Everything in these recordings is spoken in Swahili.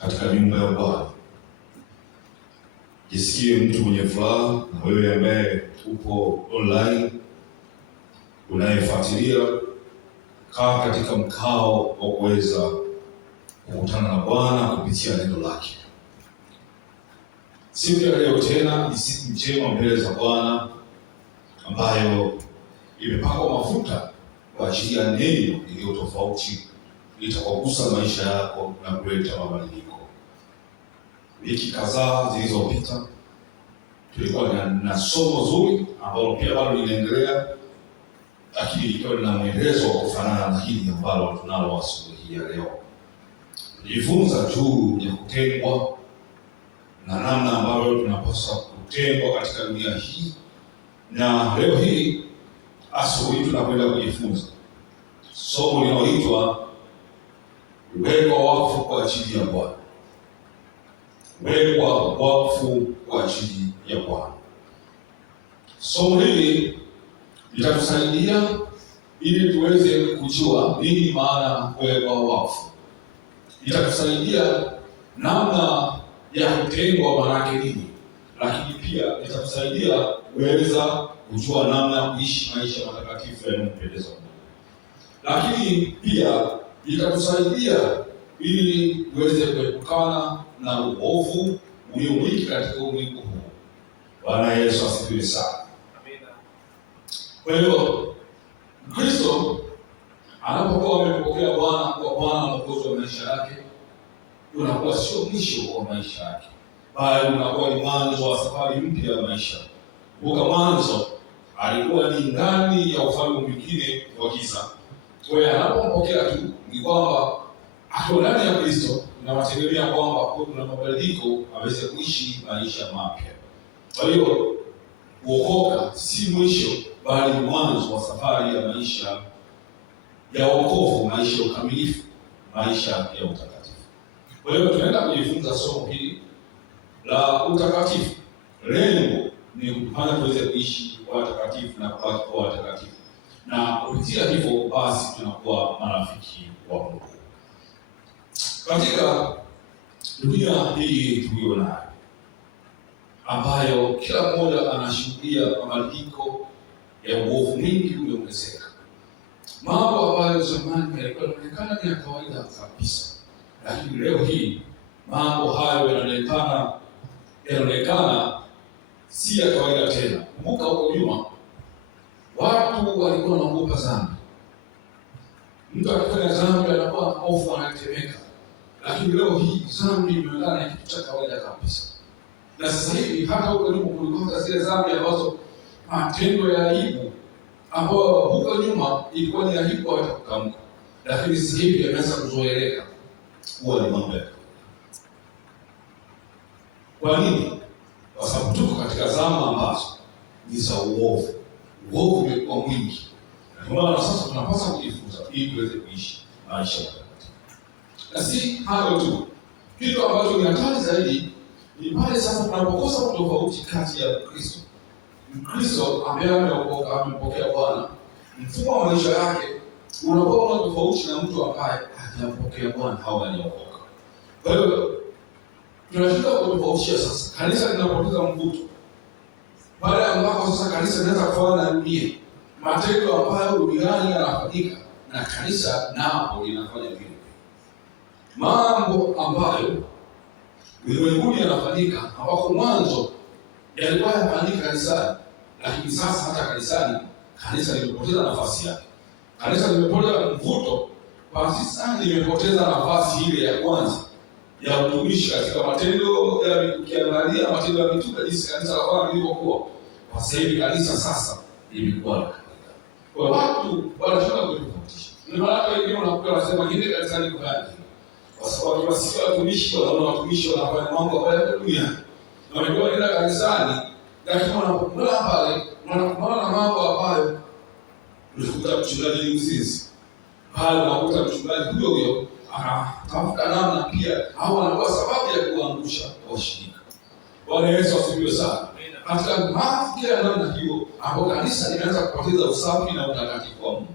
Katika nyumba ya Bwana. Jisikie mtu mwenye furaha, na wewe ambaye upo online unayefuatilia, kaa katika mkao wa kuweza kukutana na Bwana kupitia neno lake. Siku ya leo tena ni siku njema mbele za Bwana ambayo imepakwa mafuta kwa ajili ya neno iliyo tofauti litakogusa maisha yako na kuleta mabadiliko. Wiki kadhaa zilizopita tulikuwa na somo zuri ambalo pia bado linaendelea, lakini ikiwa na mwendelezo wa kufanana na hili ambalo tunalo asubuhi ya leo. Tulijifunza juu ya kutengwa na namna ambavyo tunapaswa kutengwa katika dunia hii, na leo hii asubuhi tunakwenda kujifunza somo linaloitwa wekwa wakfu kwa ajili ya Bwana. Wekwa wakfu kwa ajili ya Bwana. Somo hili litatusaidia ili tuweze kujua nini maana kuwekwa wakfu. Litatusaidia namna ya kutengwa maana yake nini, lakini pia litatusaidia kuweza kujua namna ya kuishi maisha matakatifu yanayompendeza Mungu. Lakini pia itakusaidia ili uweze kuepukana na uovu ulio mwingi katika ulimwengu huu. Bwana Yesu asifiwe sana. Amina. Kwa hiyo Kristo anapokuwa amepokea Bwana kwa Bwana mwokozi wa maisha yake, unakuwa sio mwisho wa maisha yake, bali unakuwa ni mwanzo wa safari mpya ya maisha. Kumbuka mwanzo alikuwa ni ndani ya ufalme mwingine wa giza. Kwa hiyo anapompokea tu ni kwamba ako ndani ya Kristo, na mategemea kwamba kuna mabadiliko aweze kuishi maisha mapya. Kwa hiyo kuokoka si mwisho, bali mwanzo wa safari ya maisha ya wokovu, maisha ya ukamilifu, maisha ya utakatifu. Kwa hiyo tunaenda kujifunza somo hili la utakatifu. Lengo ni kufanya tuweze kuishi kwa watakatifu na kubaki kwa watakatifu, na kupitia hivyo basi tunakuwa marafiki wa Mungu. Katika dunia hii tuliyo nayo, ambayo kila mmoja anashuhudia mabadiliko ya uovu mwingi ulioongezeka, mambo ambayo zamani yalikuwa yanaonekana ni ya kawaida kabisa, lakini leo hii mambo hayo yanaonekana si ya kawaida tena. Kumbuka huko nyuma watu walikuwa wanaogopa dhambi. Mtu akifanya dhambi anakuwa na hofu, anatetemeka. Lakini leo hii dhambi imeonekana ni kitu cha kawaida kabisa. Na sasa hivi hata huko nyuma kulikuwa zile dhambi ambazo matendo ya aibu ambayo huko nyuma ilikuwa ni aibu hata kutamka, lakini sasa hivi yameanza kuzoeleka kuwa ni mambo ya kawaida. Kwa nini? Kwa sababu tuko katika zama ambazo ni za uovu. Uovu umekuwa mwingi. Ndio maana sasa tunapaswa kujifunza ili tuweze kuishi maisha matakatifu. Na si hayo tu. Kitu ambacho ni hatari zaidi ni pale sasa tunapokosa utofauti kati ya Kristo. Mkristo ambaye ameokoka, amempokea Bwana, mfumo wa maisha yake unakuwa na tofauti na mtu ambaye hajampokea Bwana au hajaokoka. Kwa hiyo tunashika kutofautisha sasa. Kanisa linapoteza mvuto pale ambapo sasa kanisa linaweza kufanya na dunia matendo ambayo duniani yanafanyika, na kanisa napo linafanya vile. Mambo ambayo ulimwenguni yanafanyika, ambapo mwanzo yalikuwa yanafanyika kanisani, lakini sasa hata kanisani, kanisa limepoteza nafasi yake. Kanisa limepoteza mvuto, basi sasa limepoteza nafasi ile ya kwanza ya utumishi katika matendo ya ukiangalia matendo ya mitume, jinsi kanisa la kwanza lilivyokuwa. Kwa sasa hivi kanisa sasa limekuwa la kawaida. Kwa watu wanataka kutofautisha. Ndio maana wengine wanakuwa wanasema nini kanisani kwa nini? Kwa sababu wasikia watumishi wanaona watumishi wanafanya mambo ambayo ya dunia. Na wengine wanaenda kanisani, lakini wanapokuwa pale wanakumbana na mambo ambayo unakuta mchungaji ni mzinzi. Pale unakuta mchungaji huyo anatafuta namna pia au anakuwa sababu ya kuangusha washirika. Bwana Yesu asifiwe sana. Katika mazingira ya namna hiyo, ambapo kanisa limeanza kupoteza usafi na utakatifu wa Mungu.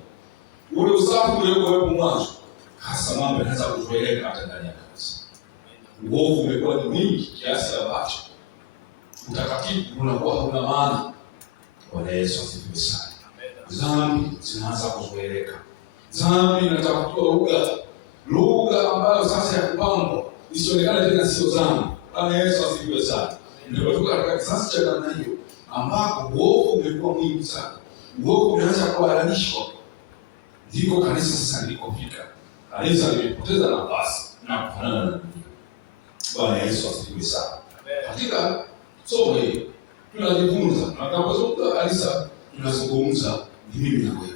Ule usafi uliokuwepo mwanzo hasa mambo yanaweza kuzoeleka hata ndani ya kanisa. Uovu umekuwa ni mwingi kiasi ambacho utakatifu unakuwa hauna maana. Bwana Yesu asifiwe sana. Dhambi zinaanza kuzoeleka. Dhambi inatafuta lugha ambayo sasa ya kupambwa isionekane tena sio dhambi. Bwana Yesu asifiwe sana. Ndio tuko katika kisasi cha namna hiyo ambapo uovu umekuwa mwingi sana. Uovu umeanza kuhalalishwa. Ndiko kanisa sasa lilikofika. Kanisa limepoteza nafasi na kufanana na dunia. Bwana Yesu asifiwe sana. Katika somo hili tunajifunza, na tunapozungumza kanisa tunazungumza ni mimi na wewe.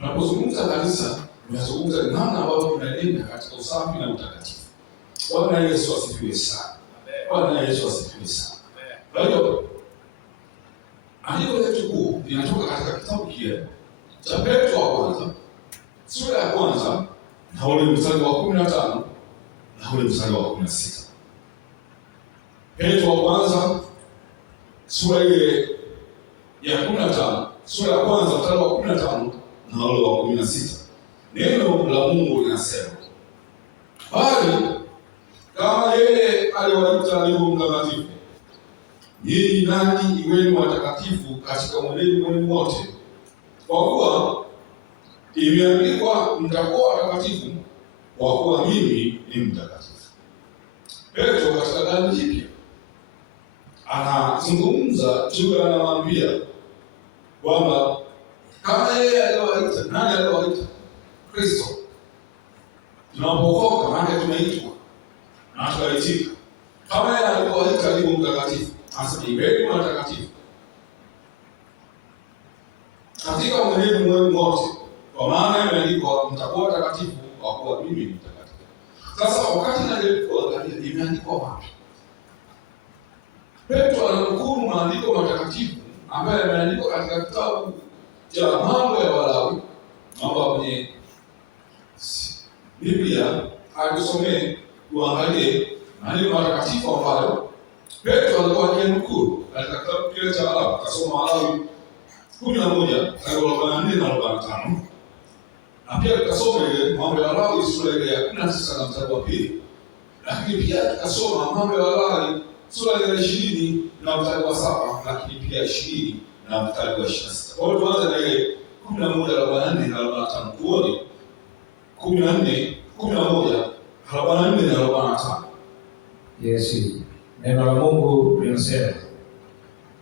Tunapozungumza kanisa tunazungumza ni namna ambavyo tunaenda katika usafi na utakatifu. Bwana Yesu asifiwe sana. Bwana Yesu asifiwe sana. Kwa hiyo andiko letu kuu linatoka katika kitabu kile cha Petro wa kwanza sura ya kwanza na ule mstari wa 15 na ule mstari wa 16. Petro wa kwanza sura ile ya 15, sura ya kwanza mstari wa 15 na ule wa 16. Neno la Mungu linasema, bali kama yeye aliwaita alivyo mtakatifu, ninyi nanyi iweni watakatifu katika mwenendo wenu wote, kwa kuwa imeandikwa, mtakuwa watakatifu kwa kuwa mimi ni mtakatifu. Petro katika Agano Jipya anazungumza juu, anamwambia kwamba kama yeye aliwaita, nani aliwaita? Kristo. Tunapookoka maana tumeitwa na tukaitika. Kama yeye aliwaita alivyo mtakatifu, hasa iweni watakatifu katika mwenendo wenu wote, kwa maana imeandikwa, mtakuwa watakatifu kwa kuwa mimi ni mtakatifu. Sasa wakati nalipoangalia imeandikwa wapi? Petro ananukuu maandiko matakatifu ambayo yameandikwa katika kitabu cha Mambo ya Walawi, mambo kwenye Biblia. Atusomee tuangalie maandiko matakatifu ambayo Petro alikuwa akinukuu katika kitabu kile cha Walawi. Kasoma Walawi 11 44 na 45. Na pia tukasoma ile Mambo ya Walawi sura ile ya 19 na mstari wa 2. Lakini pia tukasoma Mambo ya Walawi sura ya 20 na mstari wa 7, lakini pia 20 na mstari wa 26. Kwa hiyo tuanze na ile 11:44 na 45. Tuone 14, 11, 44 na 45. Yes. Neno la Mungu linasema,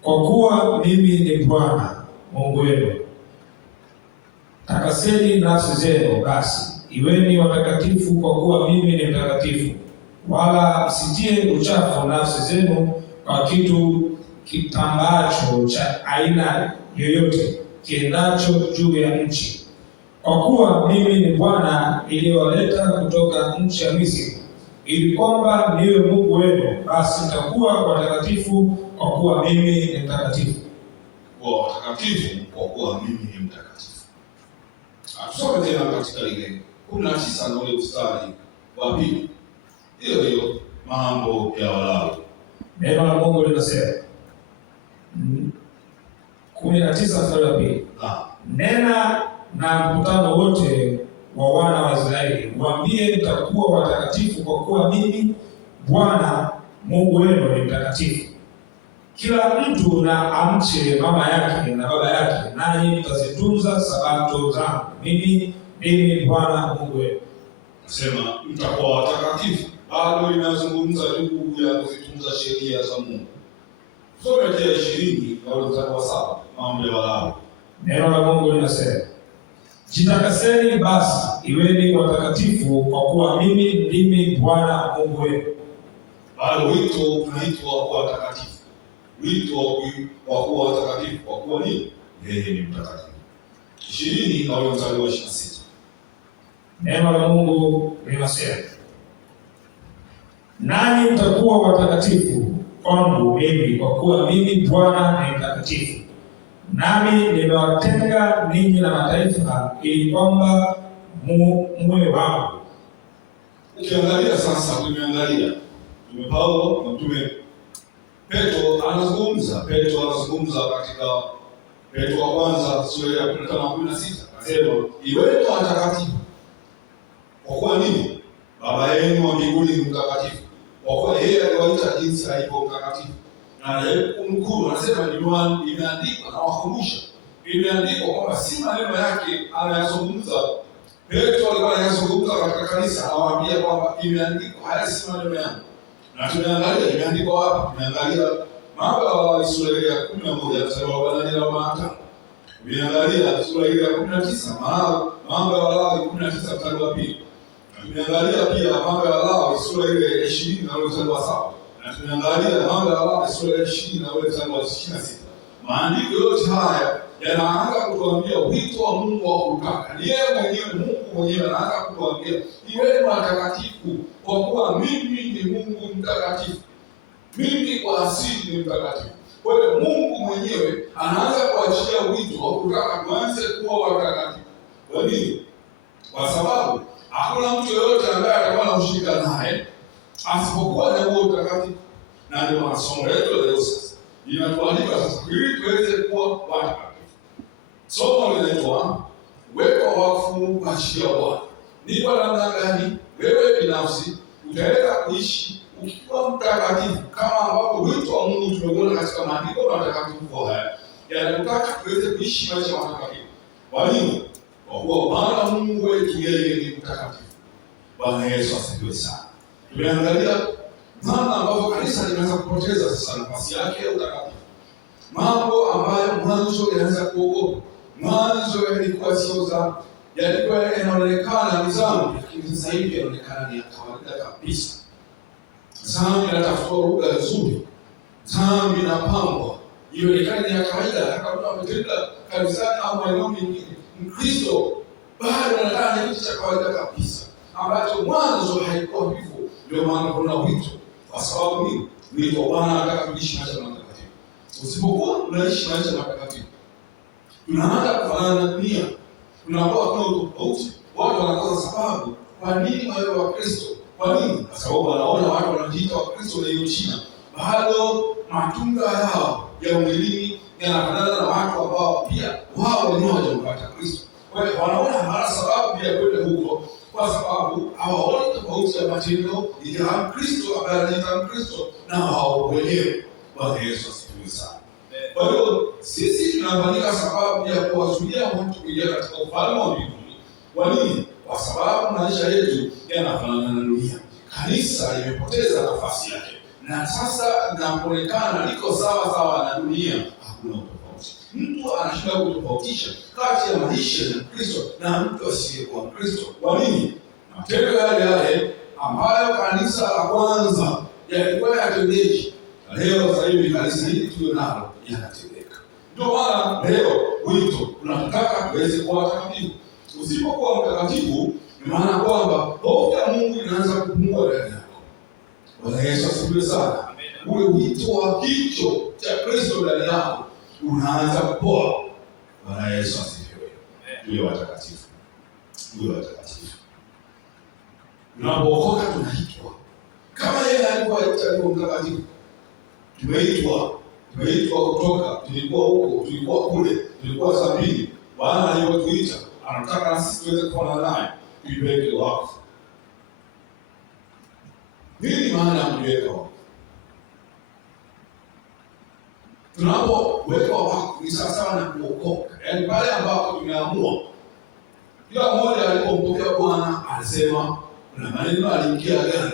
kwa kuwa mimi ni Bwana Mungu wenu, takaseni nafsi zenu, basi iweni watakatifu kwa kuwa mimi ni mtakatifu. Wala msitie uchafu nafsi zenu kwa kitu kitambaacho cha aina yoyote kiendacho juu ya nchi. Kwa kuwa mimi ni Bwana niliyowaleta kutoka nchi ya Misri, ili kwamba niwe Mungu wenu, basi mtakuwa watakatifu kwa kuwa mimi ni mtakatifu. Kwa watakatifu kwa kuwa mimi ni mtakatifu. Tusome tena katika ile 19 na ule mstari wa 2. Hiyo Mambo ya Walawi. Neno la Mungu linasema 19 mstari wa 2. Nena na mkutano wote wa wana wa Israeli, waambie, mtakuwa watakatifu kwa kuwa mimi Bwana Mungu wenu ni mtakatifu. Kila mtu na amche mama yake na baba yake, nanyi mtazitunza sabato zangu. Mimi ndimi Bwana Mungu wenu. Nasema mtakuwa watakatifu, bado inazungumza juu ya kuzitunza sheria za Mungu. Tusome tena 20 na ule mstari wa 7, Mambo ya Walawi. Neno la Mungu linasema, jitakaseni basi iweni watakatifu kwa kuwa mimi ndimi Bwana Mungu wenu. Bado wito unaitwa kuwa watakatifu. Wito wa kuwa watakatifu kwa kuwa ni yeye ni mtakatifu. 20 na ule mstari wa 26. Neno la Mungu linasema, nanyi mtakuwa watakatifu kwangu mimi kwa kuwa mimi Bwana ni mtakatifu. Nami nimewatenga ninyi na mataifa ili kwamba muwe wangu. Ukiangalia sasa, tumeangalia Paulo na Mtume Petro anazungumza katika Petro wa kwanza sura ya 15 na 16. Anasema iweni watakatifu Kwa kuwa nini? Baba yenu wa mbinguni ni mtakatifu. Kwa kuwa yeye aliwaita jinsi alivyo mtakatifu. Na kumkuru anasema imeandikwa, na wakumbusha, imeandikwa kwamba si maneno yake anayazungumza. Petro alikuwa anayazungumza katika kanisa, anawaambia kwamba imeandikwa, haya si maneno yangu. Na tumeangalia imeandikwa wapi? Tumeangalia Mambo ya sura ya 11 mstari wa 8 na 5. Tumeangalia sura ya 19 Mambo ya Walawi 19 mstari wa 2. Tumeangalia pia Mambo ya Walawi sura ya 20 na mstari wa 7. Na tumeangalia Mambo ya Walawi sura ya 20 na mstari wa 26. Maandiko yote haya yanaanza kutuambia wito wa Mungu wa kutaka. Ni yeye mwenyewe, Mungu mwenyewe anaanza kutuambia iweni watakatifu kwa kuwa mimi ni Mungu mtakatifu. Mimi kwa asili ni mtakatifu. Kwa hiyo Mungu mwenyewe anaanza kuachilia wito wa kutaka tuanze kuwa watakatifu. Kwa nini? Kwa sababu hakuna mtu yeyote ambaye atakuwa na ushirika naye asipokuwa na huo utakatifu. Na ndio masomo yetu leo sasa inatualika sasa ili tuweze kuwa watakatifu. Somo linaitwa weka wakfu kwa ajili ya Bwana. Ni kwa namna gani wewe binafsi utaweza kuishi ukiwa mtakatifu kama ambapo wito wa Mungu tumeona katika maandiko matakatifu haya yanataka tuweze kuishi maisha matakatifu. Kwa nini? Kwa kuwa Bwana Mungu wetu yeye ni mtakatifu. Bwana Yesu asifiwe sana. Tumeangalia namna ambavyo kanisa limeanza kupoteza sasa nafasi yake ya utakatifu. Mambo ambayo mwanzo yanaanza kuogopa. Mwanzo yalikuwa sio za yalikuwa yanaonekana ni dhambi, lakini sasa hivi yanaonekana ni ya kawaida kabisa. Dhambi inatafuta lugha nzuri, dhambi inapambwa ionekane ni ya kawaida. Hata mtu ametenda kanisani au maeneo mengine, Mkristo bado anadhani ni kitu cha kawaida kabisa, ambacho mwanzo haikuwa hivyo. Ndio maana kuna wito, kwa sababu nini? Wito Bwana anataka kuishi maisha matakatifu. Usipokuwa unaishi maisha matakatifu, tunaanza kufanana na dunia, tunakuwa kuna tofauti. Watu wanakosa sababu kwa nini wao wa Kristo. Kwa nini? Kwa sababu wanaona watu wanajiita wa Kristo na hiyo China, bado matunda yao ya mwilini yanafanana na watu ambao pia wao wenyewe hawajampata Kristo. Kwa hiyo wanaona hana sababu pia kwenda huko, kwa sababu hawaoni tofauti ya matendo ya Kristo ambaye anajiita Kristo na wao wenyewe. Bwana Yesu asifiwe sana. Kwa hiyo sisi tunafanyika sababu ya kuwazuia watu kuingia katika ufalme wa mbinguni. Kwa nini? Kwa sababu maisha yetu yanafanana na dunia. Kanisa limepoteza nafasi yake, na sasa linaonekana liko sawa sawa na dunia. Hakuna utofauti. Mtu anashindwa kutofautisha kati ya maisha ya Kristo na mtu asiyekuwa Kristo. Kwa nini? Matendo yale yale ambayo kanisa la kwanza yalikuwa yatendeji, leo sasa hivi kanisa hili tulio nalo yanatendeka. Ndio maana leo wito tunataka tuweze kuwa watakatifu. Usipokuwa mtakatifu, ni maana kwamba hofu ya Mungu inaanza kupungua ndani yako. Bwana Yesu asifiwe sana. Ule wito wa kicho cha Kristo ndani yako unaanza kupoa. Bwana Yesu asifiwe. Tuwe watakatifu. Tuwe watakatifu. Tunapookoka tunaitwa kama yeye alivyoitwa mtakatifu. Tumeitwa kutoka, tulikuwa huko, tulikuwa kule, tulikuwa sabini. Bwana alipotuita anataka na sisi tuweze kufanana naye, tuiweke wakfu. Nini maana ya kuweka wakfu? Tunapoweka wakfu ni sawasawa na kuokoka, yaani pale ambapo tumeamua. Kila mmoja alipompokea Bwana alisema, kuna maneno aliingia agano,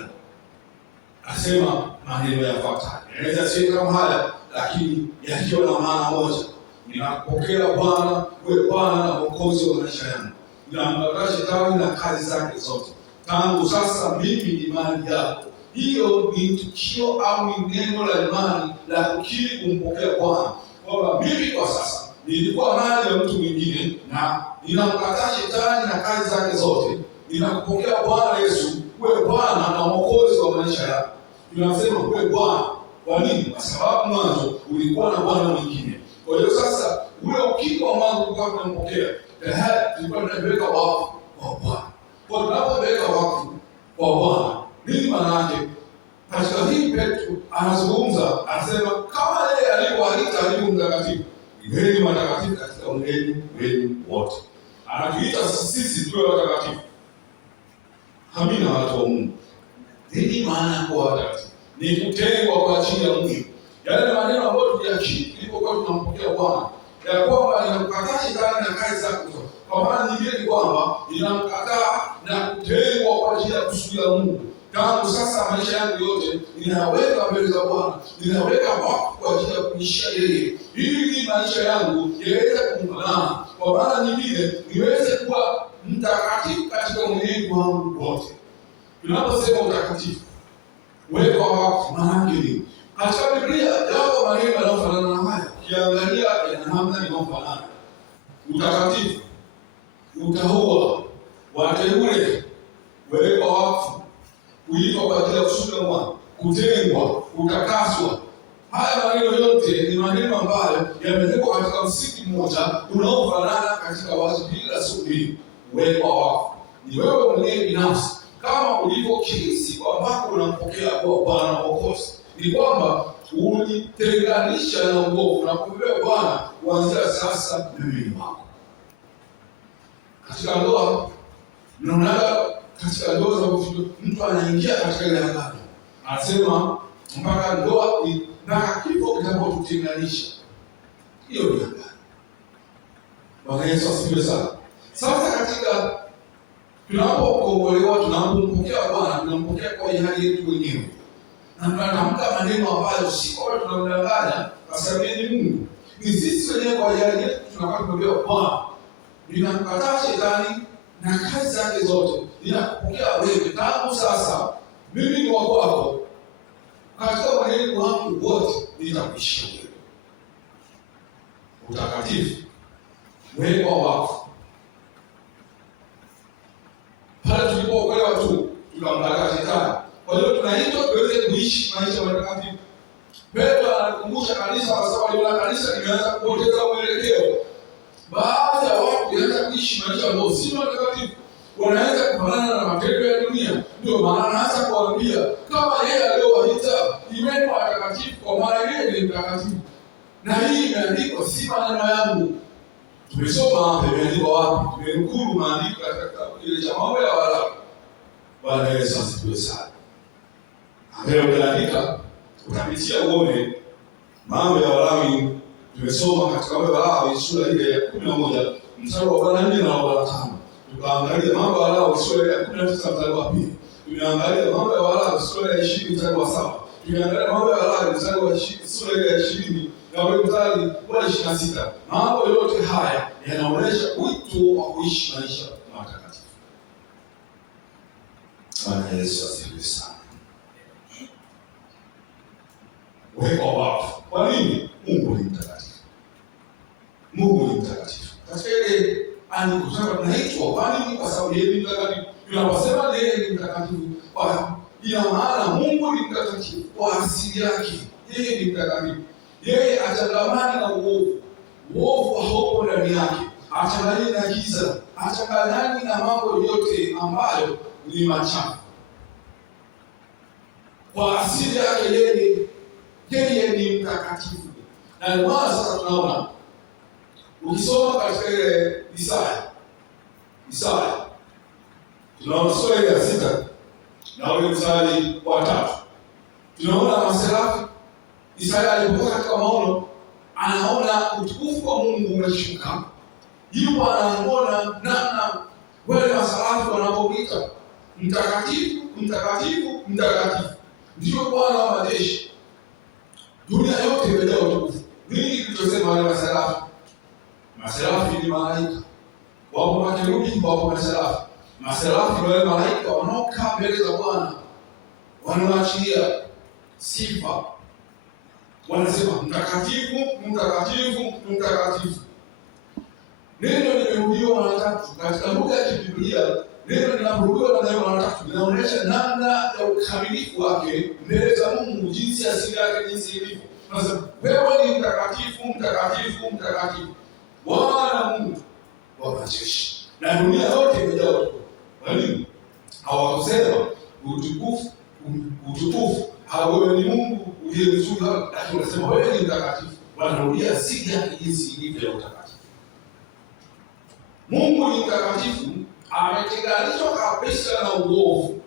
asema maneno yafuatayo. Inaweza sio kama haya, lakini yakiwa na maana moja. Ninapokea Bwana, wewe Bwana na Mwokozi wa maisha yangu. Ninamkataa shetani na kazi zake zote. Tangu sasa mimi ni imani yako. Hiyo ni tukio au ni neno la imani la kukiri kumpokea Bwana. Kwamba mimi kwa sasa nilikuwa mali ya mtu mwingine na ninamkataa shetani na kazi zake zote. Ninakupokea Bwana Yesu, wewe Bwana na Mwokozi wa maisha yangu. Tunasema wewe Bwana. Kwa nini? Kwa sababu mwanzo ulikuwa na Bwana mwingine. Kwa hiyo sasa ule ukimya wa mwanzo tulikuwa tunampokea, tayari tulikuwa tunaweka wakfu kwa Bwana. Kwa tunapoweka wakfu kwa Bwana, nini maana yake? Katika hii Petro anazungumza, anasema kama yeye alivyowaita alivyo mtakatifu, iweni watakatifu katika uneni wenu wote. Anatuita sisi tuwe watakatifu. Amina, watu wa Mungu. Nini maana ya kuwa watakatifu? Ni kutengwa kwa ajili ya Mungu. Yale maneno ambayo tuliyakiri tulipokuwa tunampokea Bwana, ya kwamba inamkataa shetani na kazi zake. Kwa maana nyingine ni kwamba inamkataa na kutengwa kwa ajili ya kusudi la Mungu. Tangu sasa maisha yangu yote ninaweka mbele za Bwana, ninaweka wakfu kwa ajili ya kuishia yeye, ili maisha yangu yaweze kumfanana. Kwa maana nyingine niweze kuwa mtakatifu katika mwenendo wangu wote. Tunaposema utakatifu, weka wakfu, maana yake katika Biblia yako maneno yanayofanana na haya. Ukiangalia yana namna inayofanana: utakatifu, utaua, wateule, weka wakfu, kuitwa kwa ajili ya kusudi la Bwana, kutengwa, utakaswa. Haya maneno yote ni maneno ambayo yamewekwa katika msingi mmoja unaofanana katika wazo hili la siku hii. Weka wakfu ni wewe mwenyewe binafsi, kama ulivyokiri siku ambapo unampokea kuwa Bwana na Mwokozi, ni kwamba ulitenganisha na uovu na kumwambia Bwana, kuanzia sasa mimi ni wako. Katika ndoa mnaona, katika ndoa za mtu anaingia katika ile agano, anasema mpaka ndoa mpaka kifo kitakapotutenganisha. Hiyo ni agano. Bwana Yesu asifiwe sana. Sasa katika tunapokombolewa, tunapompokea Bwana, tunampokea kwa hiari yetu wenyewe, na tunatamka maneno ambayo si kwa tunamdanganya, kwa sababu ni Mungu. Ni sisi wenyewe kwa hiari yetu tunakwambia Bwana, ninamkataa shetani na kazi zake zote, ninakupokea wewe. Tangu sasa mimi ni wako wako, katika mwenendo wangu wote nitakuishia wewe. Utakatifu, weka wakfu. Pale tulipookolewa tu tukamkataa shetani. Kwa hiyo tunaitwa tuweze kuishi maisha matakatifu. Petro anakumbusha kanisa, kwa sababu aliona kanisa limeanza kupoteza mwelekeo. Baadhi ya watu wanaanza kuishi maisha ambayo si matakatifu, wanaanza kufanana na matendo ya dunia. Ndio maana anaanza kuambia, kama yeye aliyowaita iweni watakatifu kwa maana yeye ni mtakatifu. Na hii imeandikwa, si maneno yangu. Tumesoma hapa, imeandikwa wapi? Tumenukuu maandiko katika kitabu kile cha Mambo ya Walawi. Bwana Yesu asifiwe sana. Leo unaandika, utapitia uone Mambo ya Walawi. Tumesoma katika Mambo ya Walawi sura ile ya 11 mstari wa 4 na wa 5. Tukaangalia Mambo ya Walawi sura ya 19 mstari wa 2. Tumeangalia Mambo ya Walawi sura ya 20 mstari wa 7. Tumeangalia Mambo ya Walawi mstari wa sura ya 20 na ule mstari wa 26. Mambo yote haya yanaonyesha wito wa kuishi maisha matakatifu. Bwana Yesu asifiwe sana. Weka wakfu. Kwa nini? Mungu ni mtakatifu. Mungu ni mtakatifu. Katika ile andiko tunaitwa kwa nini? Kwa sababu yeye ni mtakatifu. Tunaposema yeye ni mtakatifu, ina maana Mungu ni mtakatifu kwa asili yake. Yeye ni mtakatifu. Yeye achangamani na uovu. Uovu haupo ndani yake. Achangani na giza. Achangani na mambo yote ambayo ni machafu. Kwa asili yake yeye ni mtakatifu. Na ndio maana sasa tunaona ukisoma katika ile Isaya tunaona sura ya 6 na ule mstari wa 3. Tunaona maserafi. Isaya alipokuwa katika maono, anaona utukufu wa Mungu umeshuka. Yupo anaona namna wale maserafi wanapoita mtakatifu, mtakatifu, mtakatifu. Ndio Bwana wa majeshi. Dunia yote imejaa utukufu. Nini kilichosema wale maserafi? Maserafi ni malaika. Wapo makerubi, wapo maserafi. Maserafi ni wale malaika wanaokaa mbele za Bwana, wanaachilia sifa. Wanasema mtakatifu, mtakatifu, mtakatifu. Neno limerudiwa mara 3 katika lugha ya Biblia. Neno linaporudiwa mara 3 linaonyesha namna ya ukamilifu wake mbele za Mungu, jinsi asili yake jinsi ilivyo. Tunasema wewe ni mtakatifu, mtakatifu, mtakatifu, Bwana Mungu wa majeshi. Na dunia yote imejaa utukufu. Kwa nini? Hawakusema utukufu, utukufu, wewe ni Mungu uliye mzuri, lakini wanasema wewe ni mtakatifu. Wanarudia asili yake jinsi ilivyo ya utakatifu. Mungu ni mtakatifu ametenganishwa kabisa na uovu,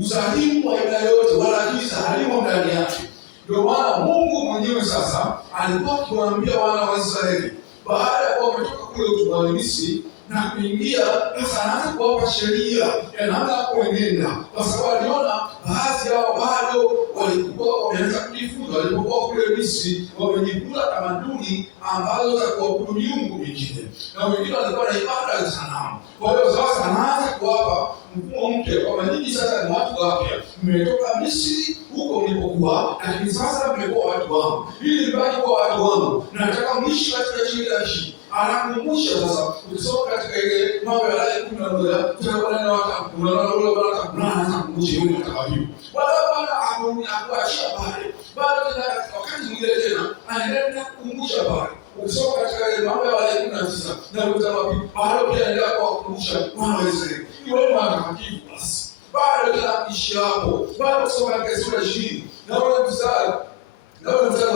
udhalimu wa aina yote, wala giza halimo ndani yake. Ndio maana Mungu mwenyewe sasa alikuwa akiwaambia wana wa Israeli baada ya kuwa wametoka kule utumwani Misri na kuingia, sasa anaanza kuwapa sheria ya namna ya kuenenda, kwa sababu aliona baadhi yao bado walikuwa wameanza kujifunza. Walipokuwa kule Misri wamejifunza tamaduni ambazo za kuabudu miungu mingine, na wengine walikuwa na ibada za sanamu. Kwa hiyo sasa anaanza kuwapa mfumo mpya kwamba nyinyi sasa ni watu wapya, mmetoka Misri huko mlipokuwa, lakini sasa mmekuwa watu wangu, ili mbaki kuwa watu wangu, nataka mwishi katika nchi ya nchi. Anakumbusha sasa, ukisoma katika ile Mambo ya Lawi 11 tutaona na wanaanza kukumbusha yule mtakatifu. Bwana hakuachia pale, bado tena katika wakati mwingine tena anaendelea kukumbusha pale. Ukisoma katika ile Mambo ya Lawi 19 na utawapi, bado pia anaendelea kuwakumbusha wana wa Israeli yule mtakatifu. Basi bado tena kuishi hapo, bado kusoma katika sura 20 na ule mstari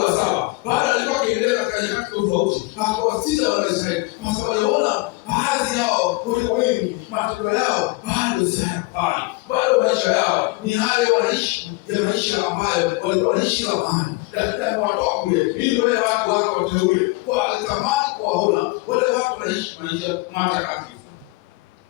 wa 7, baada alikuwa akiendelea katika nyakati tofauti, akawasitiza wana wa Israeli kwa sababu aliona baadhi yao walikuwa wengi, matendo yao bado hayafai, bado maisha yao ni hali wanaishi ya maisha ambayo walikuwa wanaishi zamani, lakini watoka kule ili wale watu wako wateule, kwa alitamani kuwaona wale watu wanaishi maisha matakatifu.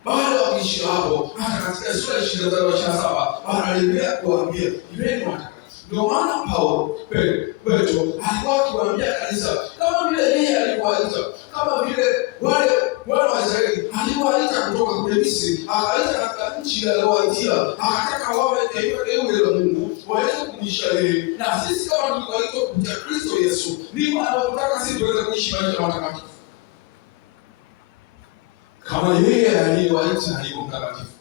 Baada ya kuishi hapo, hata katika sura 27 baada aliendelea kuwaambia iweni watakatifu. Ndio maana Paulo Petro alikuwa akiwaambia kanisa kama vile yeye alikuwaita, kama vile wale wa Israeli aliwaita kutoka kule Misri, akaita katika nchi aliyowaitia, akataka wawe taifa teule la Mungu, waweze kumlisha yeye. Na sisi kama tulioitwa kupitia Kristo Yesu, ndivyo anataka sisi tuweze kuishi maisha matakatifu kama yeye aliyewaita alivyo mtakatifu.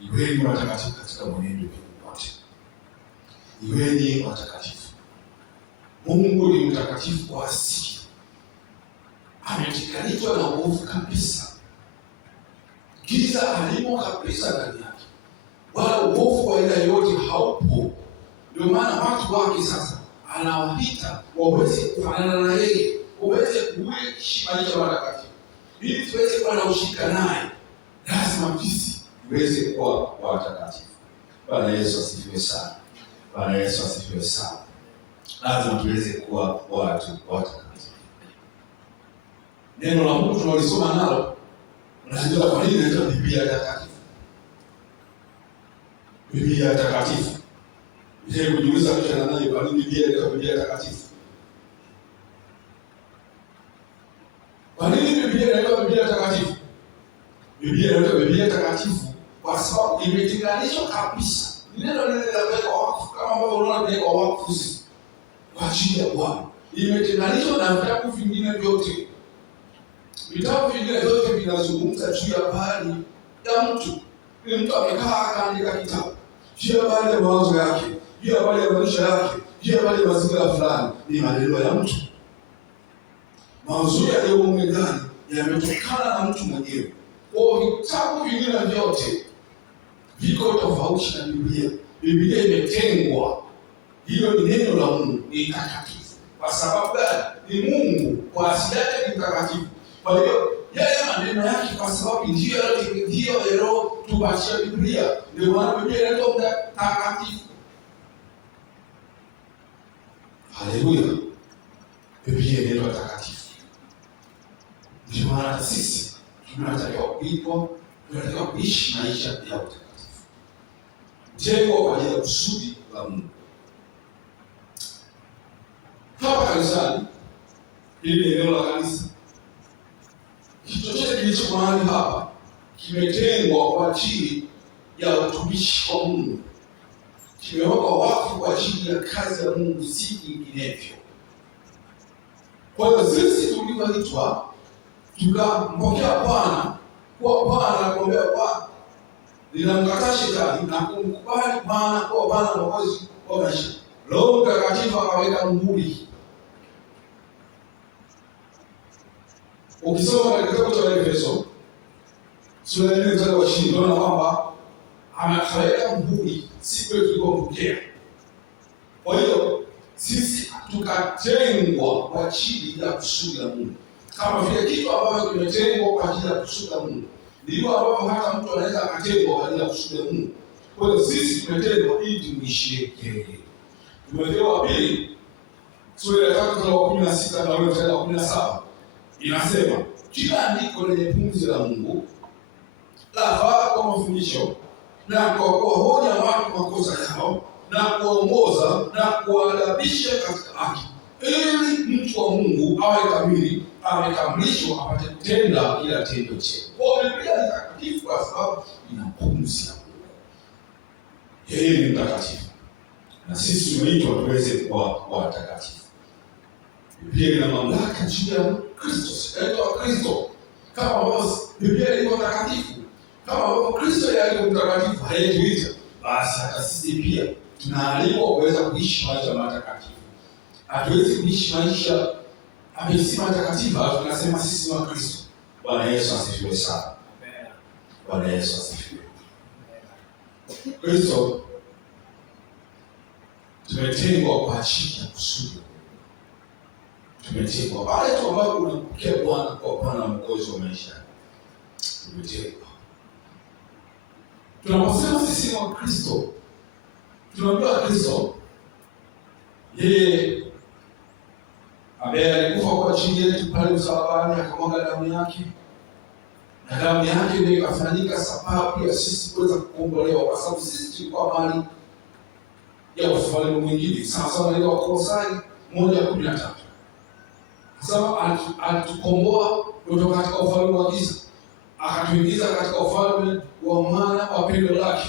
Iweni watakatifu katika mwenendo wote. Iweni watakatifu. Mungu ni mtakatifu kwa asili, ametenganishwa na uovu kabisa, giza halimo kabisa ndani yake, wala uovu wa aina yote haupo. Ndio maana watu wake sasa anawaita waweze kufanana na yeye, waweze kuishi maisha matakatifu. Ili tuweze kuwa na ushirika naye, lazima sisi tuweze kuwa watakatifu. Bwana Yesu asifiwe sana. Bwana Yesu asifiwe sana. Lazima tuweze kuwa watu watakatifu. Neno la Mungu tunalisoma nalo, unajua kwa nini inaitwa Biblia takatifu? Biblia takatifu. Je, kujiuliza kitu nani kwa nini Biblia inaitwa Biblia takatifu? Kwa nini Biblia inaitwa Biblia takatifu? Biblia inaitwa Biblia takatifu kwa sababu imetenganishwa kabisa. Neno linawekwa wakfu kama ambavyo unaona linawekwa wakfu kwa ajili ya Bwana. Imetenganishwa na vitabu vingine vyote. Vitabu vingine vyote vinazungumza juu ya habari ya mtu. Ni mtu amekaa akaandika kitabu juu ya habari ya mawazo yake, juu ya habari ya maisha yake, juu ya habari ya mazingira fulani. Ni maneno ya mtu. Mawazo yaliyo ndani yametokana na mtu mwenyewe. Kwa vitabu vingine vyote viko tofauti na Biblia. Biblia imetengwa. Hilo ni neno la Mungu, ni takatifu. Kwa sababu gani? Ni Mungu kwa asili yake ni takatifu. Kwa hiyo yale maneno yake, kwa sababu ndio yalo tupatia Biblia, ndio maana Biblia inaitwa takatifu. Haleluya. Biblia inaitwa takatifu. Ndio maana sisi tunatakiwa kuitwa, tunatakiwa kuishi maisha ya utakatifu. Mtengwa kwa ajili ya kusudi la Mungu. Hapa kanisani, hili ni eneo la kanisa. Kitu chochote kilicho mahali hapa kimetengwa kwa ajili ya utumishi wa Mungu. Kimewekwa wakfu kwa ajili ya kazi ya Mungu, si vinginevyo. Kwa hiyo sisi tulivyoitwa tukampokea Bwana kuwa Bwana na kuombea Bwana, linamkataa shetani na kumkubali Bwana kuwa Bwana na Mwokozi wa maisha. Roho Mtakatifu akaweka muhuri. Ukisoma katika kitabu cha Efeso sura ya 4 mstari wa 20 unaona kwamba ameweka muhuri siku ile tulipompokea. Kwa hiyo sisi tukatengwa kwa ajili ya kusudi la Mungu. Kama vile kitu ambacho kimetengwa kwa ajili ya kusudi la Mungu, ndivyo ambavyo hata mtu anaweza akatengwa kwa ajili ya kusudi la Mungu. Kwa hiyo sisi tumetengwa ili tumwishie yeye. Timotheo wa pili sura ya 3 mstari wa 16 na ule mstari wa 17 inasema, kila andiko lenye pumzi la Mungu lafaa kwa mafundisho na kwa kuwaonya watu makosa yao na kuwaongoza na kuwaadabisha katika haki, ili mtu wa Mungu awe kamili, amekamilishwa, apate kutenda kila tendo jema. Kwa Biblia ni takatifu kwa sababu ina pumzi ya Mungu. Yeye ni mtakatifu na sisi tumeitwa tuweze kuwa watakatifu. Biblia ina mamlaka juu ya Kristo, inaitwa Kristo. Kama ambavyo Biblia ilivyo takatifu, kama ambavyo Kristo alivyo mtakatifu hayetuita, basi hata sisi pia tunaalikwa kuweza kuishi maisha matakatifu. Hatuwezi kuishi maisha amesi matakatifu tunasema sisi wa Kristo. Bwana Yesu asifiwe sana. Bwana Yesu asifiwe. Kristo tumetengwa kwa ajili ya kusudi. Tumetengwa pale tu ambapo unampokea Bwana kwa Bwana mwokozi wa maisha. Tumetengwa. Tunaposema sisi wa Kristo, tunamjua Kristo yeye ambaye alikufa kwa ajili yetu pale msalabani, akamwaga damu yake, na damu yake ndio ikafanyika sababu ya sisi kuweza kukombolewa, kwa sababu sisi tulikuwa mali ya ufalme mwingine. Sasa na ile Wakolosai 1:13 sasa alitukomboa kutoka katika ufalme wa giza, akatuingiza katika ufalme wa mwana wa pendo lake.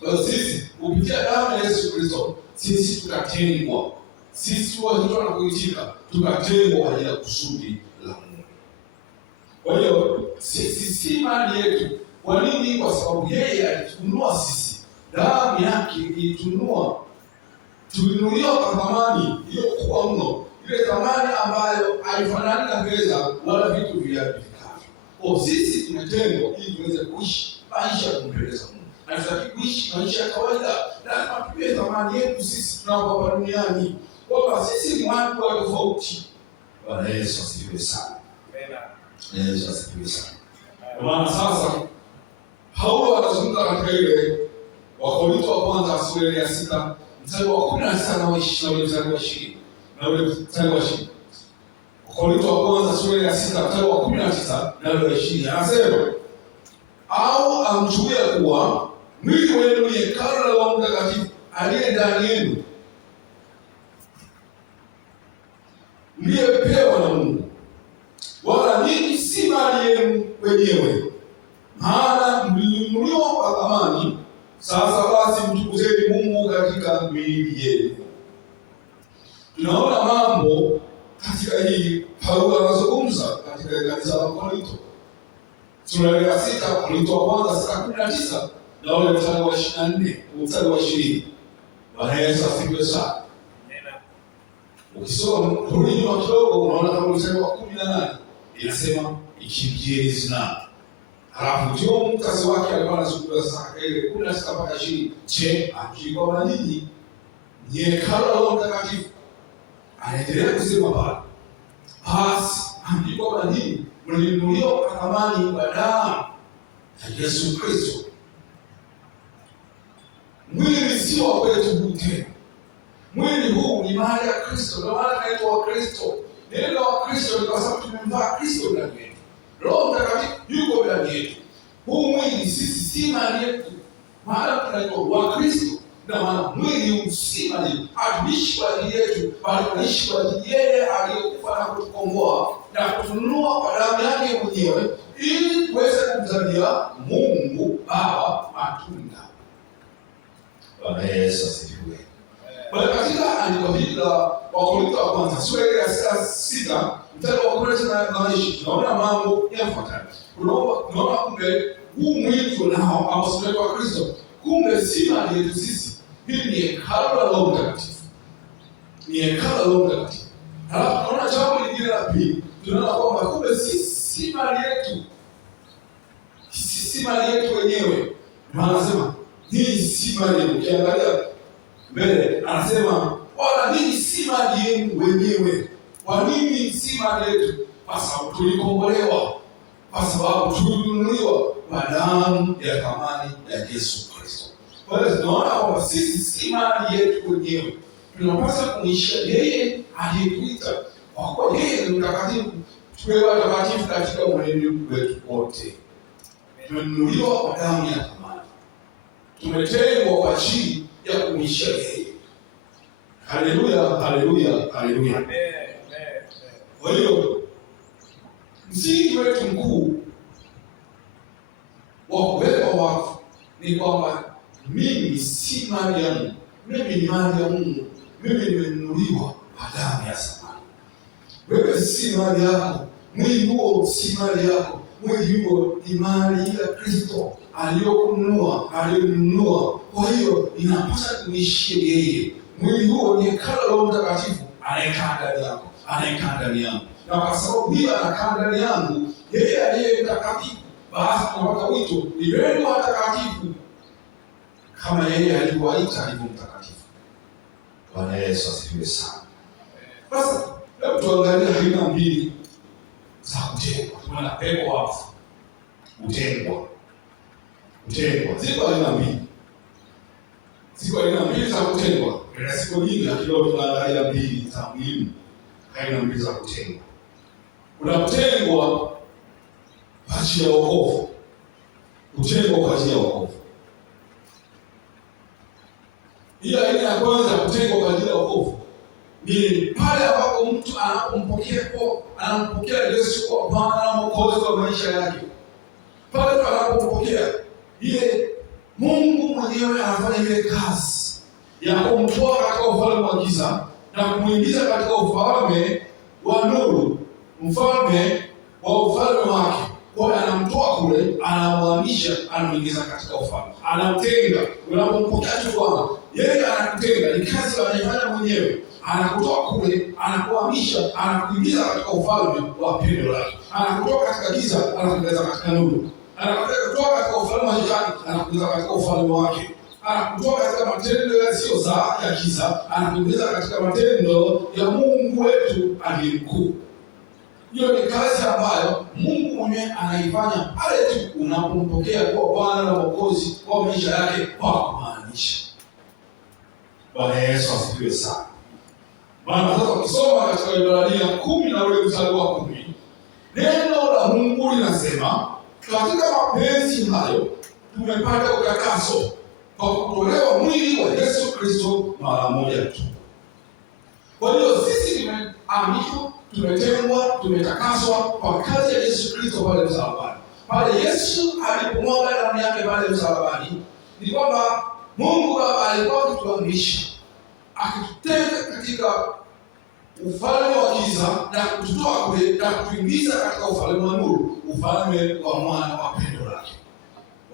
Kwa hiyo sisi kupitia damu ya Yesu Kristo sisi tukatengwa. Sisi watoto na kuitika tukatengwa kwa ajili ya kusudi la Mungu. Kwa hiyo sisi si mali yetu. Kwa nini? Kwa sababu yeye alitununua sisi. Damu yake ilitununua. Tulinunuliwa kwa thamani iliyokuwa mno. Ile thamani ambayo haifanani na fedha wala vitu viadimikavyo. Kwa sisi tumetengwa ili tuweze kuishi maisha ya kumpendeza Mungu. Na tutaki kuishi maisha ya kawaida. Lazima tupie thamani yetu sisi tunapo hapa duniani. Kwamba sisi ni watu wa tofauti. Bwana Yesu asifiwe sana. Amen. Yesu asifiwe sana. Kwa maana sasa Paulo anazungumza katika ile Wakorintho wa kwanza sura ya 6 mstari wa 19 na 20 na ule mstari wa 20. Wakorintho wa kwanza sura ya 6 mstari wa 19 na ule 20 anasema, au amjue kuwa mwili wenu ni hekalu la Roho Mtakatifu aliye ndani yenu, mliyepewa na Mungu, wala ninyi si mali yenu wenyewe, maana mlinunuliwa kwa thamani. Sasa basi mtukuzeni Mungu katika miili yenu. Tunaona mambo katika hii Paulo anazungumza katika kanisa la Korintho. Sura ya 6 Korintho wa kwanza 6:19 na ule mstari wa 24, mstari wa 20. Bwana Yesu asifiwe sana. Ukisoma kurudi nyuma kidogo unaona kama mstari wa 18 inasema ikimjie zina. Halafu ndio mkazi wake alikuwa anazungumza sasa ile 16 mpaka 20. Je, akijua kwamba nini ni hekalu la Roho Mtakatifu? Anaendelea kusema pale. Basi akijua kwamba nini mlinunuliwa kwa thamani kwa damu ya Yesu Kristo. Mwili si wa kwetu tena. Mwili huu ni mali ya Kristo. Ndio maana tunaitwa Wakristo. Neno wa Kristo ni kwa sababu tumemvaa Kristo ndani yetu. Roho Mtakatifu yuko ndani yetu. Huu mwili sisi si mali yetu. Maana tunaitwa Wakristo. Na maana mwili huu si mali yetu. Hatuishi kwa ajili yetu, bali tunaishi kwa ajili yeye aliyekufa na kutukomboa na kutununua kwa damu yake mwenyewe, ili tuweze kumzalia Mungu Baba matunda. Bwana Yesu asifiwe. Kwa katika andiko hili la Wakorintho wa kwanza sura ya 6 mstari wa 19 na 20 tunaona mambo yafuatayo. Tunaona kumbe huu mwili tunao ambao tunaitwa Kristo, kumbe si mali yetu sisi. Hili ni hekalu la Roho Mtakatifu. Ni hekalu la Roho Mtakatifu. Halafu tunaona jambo lingine la pili. Tunaona kwamba kumbe si mali yetu. Si mali yetu wenyewe. Maana anasema hii si mali yetu. Ukiangalia mbele anasema wala ninyi si mali yenu wenyewe. Kwa nini si mali yetu? Kwa sababu tulikombolewa. kwa sababu tulinunuliwa kwa damu ya thamani ya Yesu Kristo. Kwa hiyo tunaona kwamba sisi si mali yetu wenyewe, tunapaswa kumwishia yeye aliyetuita, kwa kuwa yeye ni mtakatifu. Tuwe watakatifu katika mwenendo wetu wote. Tumenunuliwa kwa damu ya thamani, tumetengwa kwa ajili ya kumwishia yeye. Haleluya, haleluya, haleluya. Kwa hiyo msingi wetu mkuu wa kuweka wakfu ni kwamba mimi si mali yangu, mimi ni mali ya Mungu. Mimi nimenunuliwa kwa damu ya thamani. Wewe si mali yako, mwili huo si mali yako, mwili huo ni mali ya Kristo aliyonunua. Kwa hiyo inapaswa kumishie yeye. Mwili huo ni hekalu la Roho Mtakatifu anayekaa ndani yako, anayekaa ndani yangu. Na kwa sababu hiyo anakaa ndani yangu, yeye aliye mtakatifu, basi tunapata wito, iweni watakatifu kama yeye alivyowaita alivyo mtakatifu. Bwana Yesu asifiwe sana. Sasa hebu tuangalie aina mbili za kutengwa. Tunapelekwa wafu, kutengwa. Ziko aina mbili. Ziko aina mbili za kutengwa. Kuna siku nyingi lakini tunaangalia mbili za muhimu. Aina mbili za kutengwa. Kuna kutengwa kwa ajili ya wokovu. Kutengwa kwa ajili ya wokovu. Hii aina ya kwanza, kutengwa kwa ajili ya wokovu, ni pale ambapo mtu anampokea Yesu kwa Bwana na Mwokozi wa maisha yake. Pale anapompokea, ile Mungu mwenyewe anafanya ile kazi ya kumtoa katika ufalme wa giza na kumuingiza katika ufalme wa nuru, mfalme wa ufalme wake. Kwa anamtoa kule, anamhamisha, anamuingiza katika ufalme. Anamtenga. Unapompokea tu Bwana, yeye anakutenga, ni kazi anayofanya mwenyewe. Anakutoa kule, anakuhamisha, anakuingiza katika ufalme wa pendo lake. Anakutoa katika giza, anakuingiza katika nuru. Anakutoa katika ufalme wa shetani, anakuingiza katika ufalme wake. Anakutoa katika matendo yasiyo ya giza, anakuingiza katika matendo ya Mungu wetu aliye mkuu. Hiyo ni kazi ambayo Mungu mwenyewe anaifanya pale tu unapompokea kwa Bwana na Mwokozi wa maisha yake kwa kumaanisha. Bwana Yesu asifiwe sana. Maana sasa ukisoma katika Ibrania 10 na ule mstari wa 10, neno la Mungu linasema, katika mapenzi hayo tumepata utakaso kwa kutolewa mwili wa Yesu Kristo mara moja tu. Kwa hiyo sisi tumehamishwa, tumetengwa, tumetakaswa kwa kazi ya Yesu Kristo pale msalabani. Pale Yesu alipomwaga damu yake pale msalabani, ni kwamba Mungu Baba alikuwa akituhamisha, akitutenga katika ufalme wa giza na kututoa kule na kutuingiza katika ufalme wa nuru, ufalme wa mwana wa pendo lake.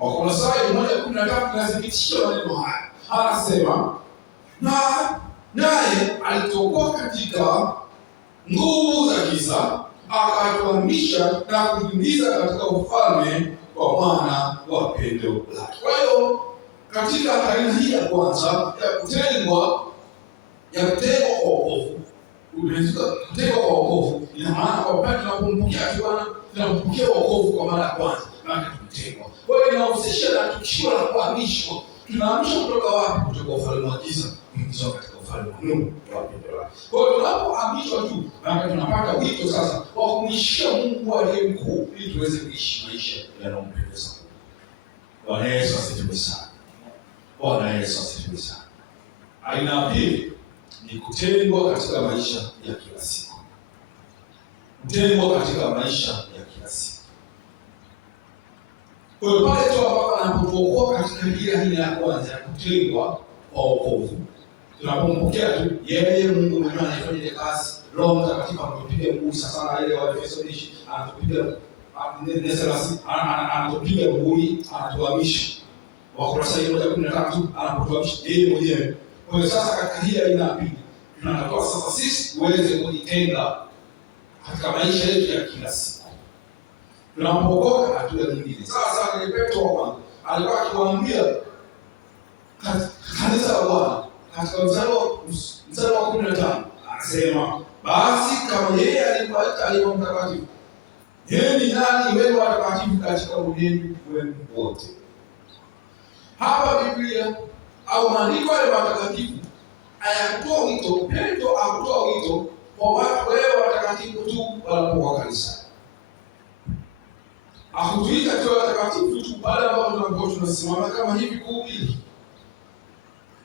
Wakolosai 1:13 inathibitisha maneno haya. Anasema, naye alitoka katika nguvu za giza, akatuhamisha na kutuingiza katika ufalme wa mwana wa pendo lake. Kwa hiyo katika aina hii ya kwanza ya kutengwa kwa wokovu, kutengwa kwa wokovu ina maana kwa pale tunapompokea Bwana, tunampokea wokovu kwa mara ya kwanza na tumetengwa. Kwa hiyo inahusisha na tukio la kuhamishwa. Tunahamishwa kutoka wapi? Kutoka ufalme wa giza kuingizwa katika ufalme wa nuru wa pendo lake. Kwa hiyo tunapohamishwa tu, na tunapata wito sasa wa kumwishia Mungu aliye mkuu ili tuweze kuishi maisha yanayompendeza. Bwana Yesu asifiwe sana. Bwana Yesu asifiwe sana. Aina ya pili ni kutengwa katika maisha ya kila siku. Kutengwa katika maisha ya kila siku. Kwa hiyo pale tu ambapo anapotuokoa katika ile aina ya kwanza ya kutengwa kwa wokovu, tunapompokea tu yeye, Mungu mwenyewe anafanya ile kazi. Roho Mtakatifu anatupiga mguu sana, ile wa Efeso anatupiga anatupiga mguu, anatuhamisha. Wakolosai 1:13 anapotuhamisha yeye mwenyewe. Kwa hiyo sasa katika hii aina ya pili tunatakiwa sasa sisi tuweze kujitenga katika maisha yetu ya kila siku. Tunapookoka hatua nyingine. Sasa ni Petro hapa alikuwa akiwaambia kanisa la Bwana katika mstari wa 15, anasema, basi kama yeye alikuwa mtakatifu, Yeye nani wenu watakatifu katika ulimwengu wenu wote. Hapa Biblia au maandiko ya matakatifu hayakutoa wito, Petro hakutoa wito kwa watu wewe watakatifu tu wanapokuwa kanisani. Hakutuita tuwe watakatifu tu pale ambapo tunasimama kama hivi kuhubiri.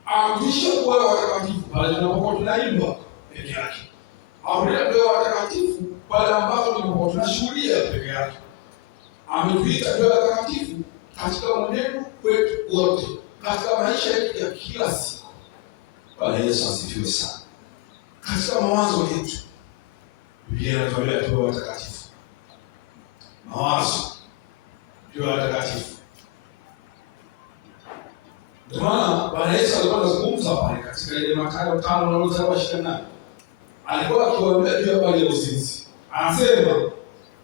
Hakutuisha kuwa watakatifu pale tunapokuwa tunaimba peke yake. Hakutuita tuwe watakatifu pale ambapo tunapokuwa tunashuhudia peke yake. Ametuita tuwe watakatifu katika mwenendo wetu wote, katika maisha yetu ya kila siku. Bwana Yesu asifiwe sana. Katika mawazo yetu, Biblia inatuambia tuwe watakatifu. Mawazo tuwe watakatifu. Ndio maana Bwana Yesu alikuwa anazungumza pale katika ile Mathayo 5:28. Alikuwa akiwaambia juu ya habari ya uzinzi. Anasema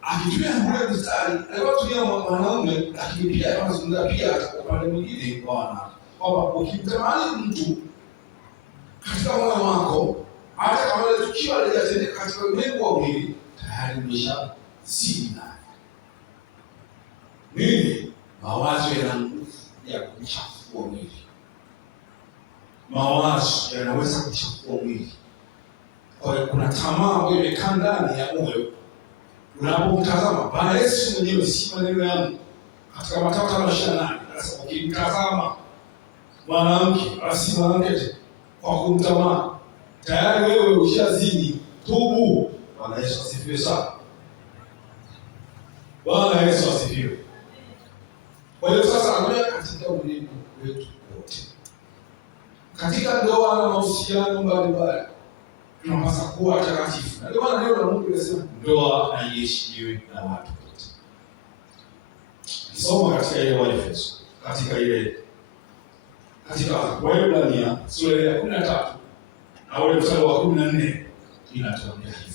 akitumia mbele mstari, alikuwa tumia mwanaume, lakini pia anazungumza pia kwa upande mwingine Bwana. Kwamba ukimtamani mtu katika moyo wako, hata kama ile tukio halijatendeka katika ulimwengu wa mwili, tayari umeshazini naye. Nini? Mawazo yana nguvu ya kuchafua mwili. Mawazo yanaweza kuchafua mwili. Kwa hiyo kuna tamaa ambayo imekaa ndani ya moyo. Unapomtazama Bwana Yesu mwenyewe, si maneno yangu, katika Mathayo 5:28 anasema ukimtazama mwanamke, basi mwanamke kwa kumtamani, tayari wewe ushazini. Tubu. Bwana Yesu asifiwe sana. Bwana Yesu asifiwe. Kwa hiyo sasa angalia katika ulimwengu wetu wote, katika ndoa na mahusiano mbalimbali, tunapaswa kuwa watakatifu. Na ndio maana neno la Mungu linasema ndoa na iheshimiwe na watu wote. Kisoma katika ile Waefeso, katika Waebrania sura ya 13 na ule mstari wa 14 inatuambia hivyo.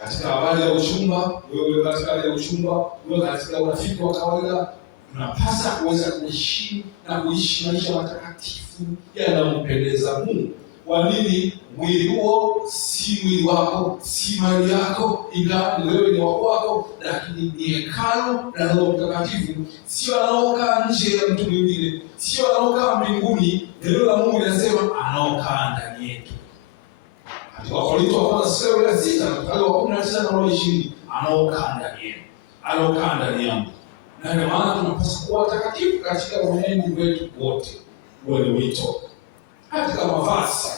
Katika habari ya uchumba, wewe katika habari ya uchumba, wewe katika urafiki wa kawaida, unapaswa kuweza kuheshimu na kuishi maisha matakatifu yanayompendeza Mungu. Kwa nini? Mwili huo si mwili wako, si mali yako, ingawa wewe ni wa kwako, lakini ni hekalu la Roho Mtakatifu. Sio anaokaa nje ya mtu mwingine, sio anaokaa mbinguni. Neno la Mungu linasema anaokaa ndani yetu. Katika Wakorintho wa kwanza sura ya 6 mstari wa 19 na 20, anaokaa ndani yetu, anaokaa ndani yangu. Na ndio maana tunapaswa kuwa watakatifu katika mwenendo wetu wote. Huo ni wito. Katika mavazi,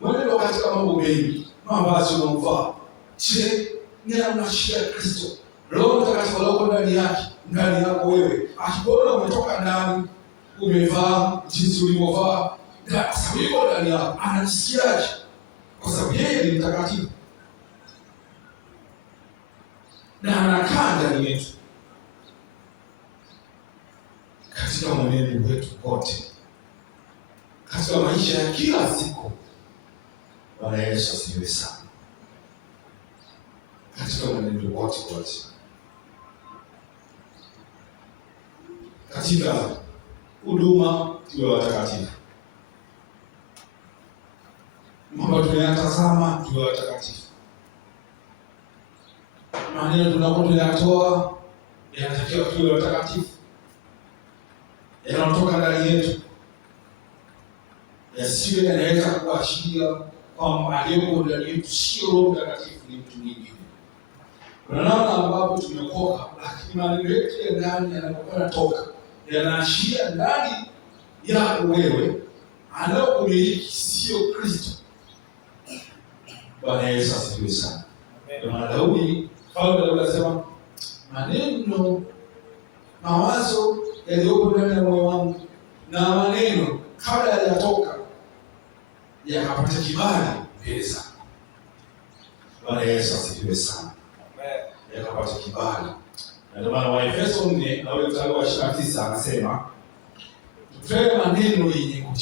mwenendo katika mambo mengi, mavazi unaovaa. Je, ni unashia Kristo? Roho Mtakatifu aliyoko ndani yako wewe, akikuona umetoka ndani, umevaa jinsi ulivyovaa, na sababu yuko ndani yako, anajisikiaje? Kwa sababu yeye ni mtakatifu na anakaa ndani yetu katika mwenendo wetu wote, katika maisha ya kila siku. Bwana Yesu asifiwe sana. Katika mwenendo wote, katika huduma tuwe watakatifu, mambo tunayatazama tuwe watakatifu, maneno tunapoyatoa yanatakiwa tuwe watakatifu, yanatoka ndani yetu yasiwe yanaweza kuashiria kwamba aliyeko ndani yetu sio Roho Mtakatifu, ni mtu mwingine. Kuna namna ambapo tumeokoka, lakini maneno yetu ya ndani yanapokuwa yanatoka yanaashiria ndani yako wewe anayokumiliki sio Kristo. Bwana Yesu asifiwe sana. Ndio maana Daudi anasema maneno, mawazo yaliyopo ndani ya moyo wangu na maneno kabla hayajatoka yakapata kibali mbele zako. Bwana Yesu asifiwe sana. Yakapata kibali. Na ndio maana Waefeso 4 na ule mstari wa 29 anasema tutoe maneno yenye kujenga.